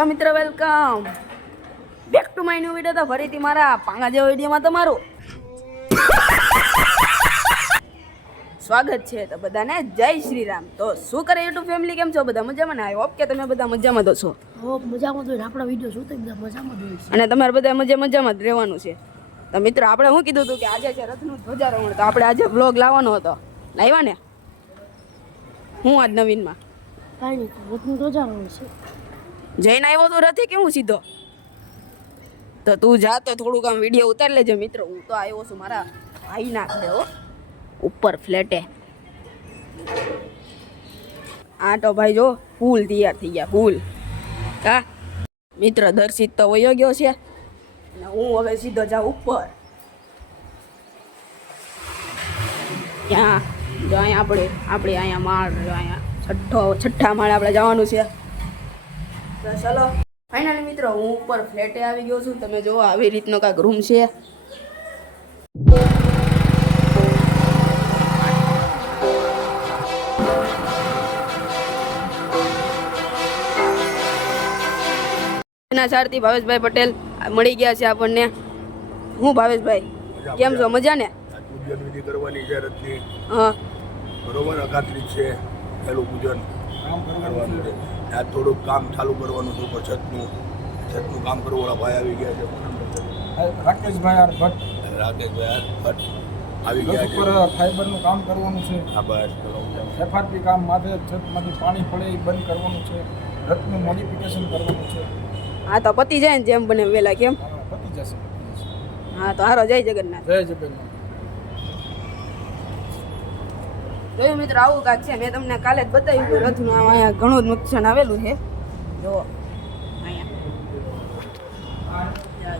Hello મિત્ર, welcome back to my new video. તો ફરીથી મારા પાંગા જેવા વિડીયોમાં તમારું સ્વાગત છે. તો બધાને જય શ્રી રામ. તો શું કરે યુટ્યુબ ફેમિલી, કેમ છો બધા? મજામાં ને? આઈ હોપ કે તમે બધા મજામાં તો છો. મજામાં તો આપણા વિડીયો શું બધા મજામાં જ હોય છે અને તમારે બધા મજામાં જ રહેવાનું છે. તો મિત્રો, આપણે શું કીધું હતું કે આજે છે રથનું ધ્વજારોહણ. તો આપણે આજે વ્લોગ લાવવાનો હતો, લાવ્યા ને? હું આજ નવીનમાં કાંઈ નહીં, રથનું ધ્વજારોહણ છે. જઈને આવ્યો તો રથે કેવું સીધો. તો તું જા તો થોડુંક આમ વિડીયો ઉતારી લેજો મિત્રો. હું તો આવ્યો છું મારા ભાઈ ના ઘરે હો, ઉપર ફ્લેટે. આ તો ભાઈ જો ફૂલ તૈયાર થઈ ગયા, ફૂલ. કા મિત્ર, દર્શિત તો વયો ગયો છે અને હું હવે સીધો જાઉં ઉપર. ત્યાં જો અહીંયા આપણે અહીંયા માળ, અહીંયા છઠ્ઠા માળે આપણે જવાનું છે. તો ચલો ફાઇનલી મિત્રો, હું ઉપર ફ્લેટે આવી ગયો છું. તમે જો આવી રીતનો કાંઈક રૂમ છે. એના સારથી ભાવેશભાઈ પટેલ મળી ગયા છે આપણને. હું ભાવેશભાઈ, કેમ છો? મજા ને? પૂજન વિધિ કરવાની છે રથની. હા બરોબર, અગાત્રી છે પહેલું પૂજન કામ કરવાનું છે. આ થોડુંક કામ ચાલુ કરવાનું છે ઉપર છતનું કામ કરવાવાળા ભાઈ આવી ગયા છે. રાકેશભાઈ ભટ્ટ આવી ગયા છે. ઉપર ફાઈબરનું કામ કરવાનું છે. હા બસ, એફઆરપી કામ માથે છતમાંથી પાણી પડે એ બંધ કરવાનું છે. રથનું મોડિફિકેશન કરવાનું છે. હા તો પતી જાય ને જેમ બને વહેલા, કેમ? પતી જશે. હા તો હારો, જય જગન્નાથ. જય જગન્નાથ. જોયું મિત્રો, આવું કાંક છે. મેં તમને કાલે જ બતાવ્યું રથનું. અહીંયા ઘણું જ નુકસાન આવેલું છે. જો અહીંયા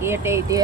ગેટ એ છે.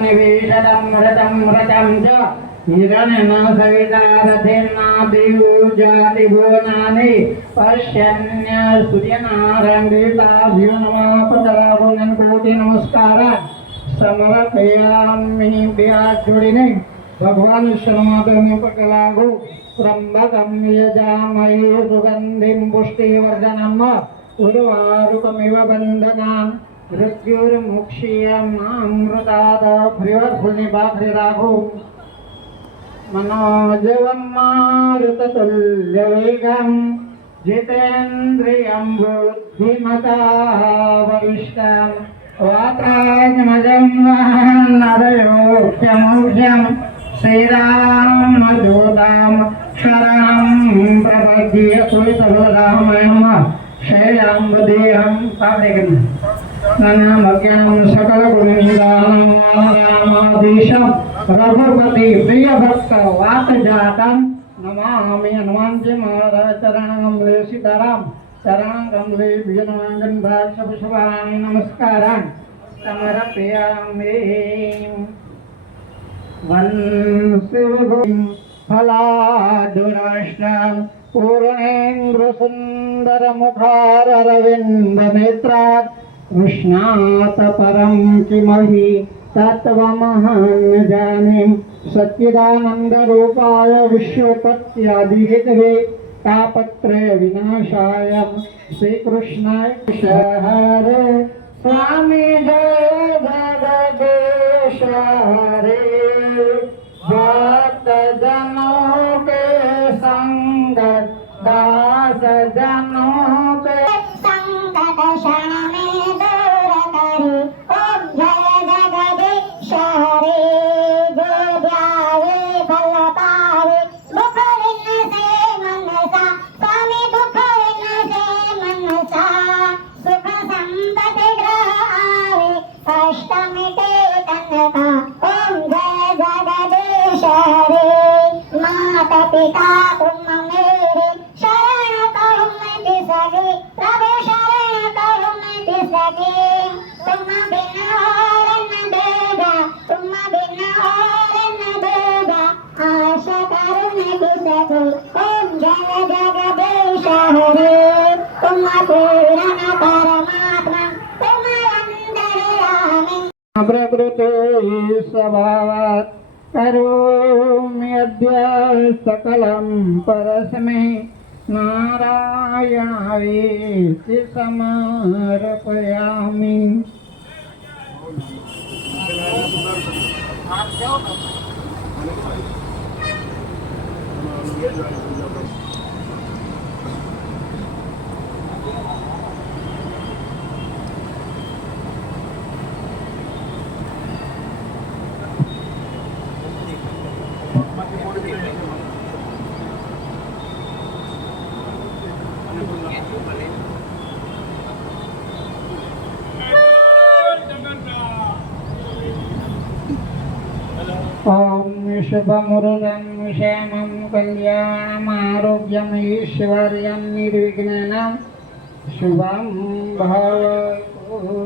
निवेशनं व्रतं व्रतं च हिरण्यन सवितारथेनादिजाति भुवनानि पश्यन्य सूर्यनारायणदेवताभ्यो नमः पदराभुवन कोटि नमस्कार समर्पयामि ब्याज जोड़ीने भगवान शर्मादेव पकलागु त्र्यंबकं यजामहे सुगंधिं पुष्टिवर्धनम् उर्वारुकमिव बन्धनान् मृत्युर्मुक्षीयमामृताद प्रियर्भुनिभाग्रिराघु मनोजवं मारुततुल्यवेगं जितेन्द्रियं बुद्धिमताः वरिष्ठं वातात्मजं नरयोक्ष्यमौक्ष्यं श्रीरामदूतां शरणं प्रपद्ये सुतरामयम् शैलाम्बदेहं पादेकं ननामज्ञानं सकलगुणनिदानं रघुपति प्रियभक्त वातजातं नमामि हनुमान जी महाराज चरणकमले सीताराम चरणकमले विजयनागन्धाक्षपुष्पाणि नमस्कारान् समर्पयामि वंशे फलादुराष्ट्रं पूर्णेन्द्रसुन्दरमुखारविन्दनेत्रात् कृष्णात् परं किमहि तत्त्वमहं न जाने सच्चिदानन्दरूपाय विश्वोत्पत्त्यादिहेतवे तापत्रय विनाशाय श्रीकृष्णाय हरे स्वामी जय जगदीश हरे भक्त जनों के संगत दास जनों के संकट क्षण में दूर करे ओम जय जगदीश हरे जो ध्यावे फल पावे दुख विघ्न से मनसा स्वामी दुख विघ्न से मनसा सुख संपत्ति ग्रह आवे कष्ट मिटे तन का ओम जय जगदीश हरे माता पिता तुम मेरे शरण करो मैं सके प्रभु शरण करो मैं सके तुम बिना और न देगा तुम बिना और न देगा आशा करो मैं सके ओम जय जगदीश हरे तुम पूर्ण परमात्मा तुम अंतर्यामी प्रकृते स्वभावात् करोम्यद्य सकलं परस्मै नारायणावेति समर्पयामि ॐ शुभमुहूर्तं क्षेमं कल्याणमारोग्यम् ऐश्वर्यं निर्विघ्नं शुभं भवतु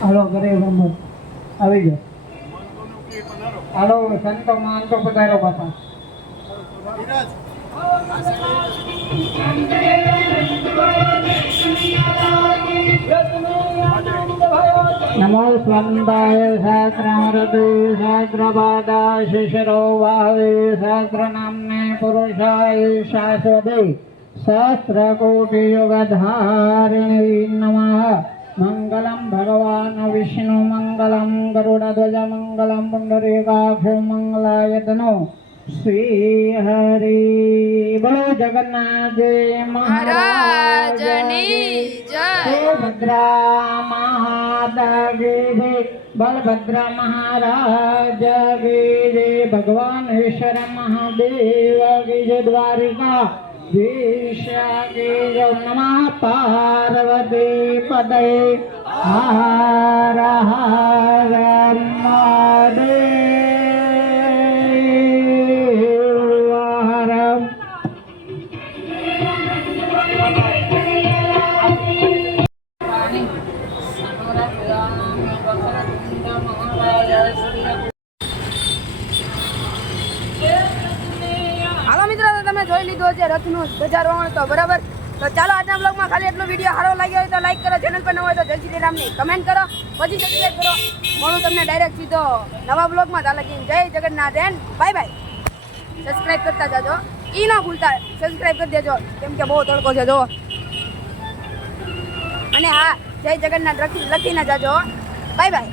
હાલો ઘરે નંબર આવી ગયો હાલો સંતો માનતો પધારો બાપા नमो स्वन्दाय सहस्रमृदु सहस्रपादाय शिशिरो वाहवे सहस्रनाम्ने पुरुषाय शाश्वते सहस्रकोटियुगधारिणे नमः मंगलम भगवान विष्णु मंगलम गरुड़ध्वज मंगलम पुंडरीकाक्ष मंगलायतनो શ્રી હરિ બોલો જગન્નાથજી મહારાજની જય. ભદ્રા મહાદેવી બલભદ્ર મહારાજ કી જય. ભગવાન ઈશ્વર મહાદેવ કી જય. દ્વારિકા વિશ્વા કી જય. નમઃ પાર્વતી પદે હર હર મહાદેવ. હાલો મિત્રો, તો તમે જોઈ લીધો છે રથનું ધ્વજારોહણ તો બરાબર. તો ચાલો આજના બ્લોગમાં ખાલી એટલો વિડીયો સારો લાગ્યો હોય તો લાઈક કરો, ચેનલ પર ન હોય તો જય શ્રી રામની કમેન્ટ કરો, પછી સબસ્ક્રાઈબ કરો. મળું તમને ડાયરેક્ટ સીધો નવા બ્લોગમાં. ચાલો જય Jagannath and bye bye. Subscribe કરતા જાજો, ઈ ના ભૂલતા સબસ્ક્રાઈબ કરી દેજો, કેમ કે બહુ તડકો છે જો. અને હા, જય જગન્નાથ લખીને જાજો. Bye bye.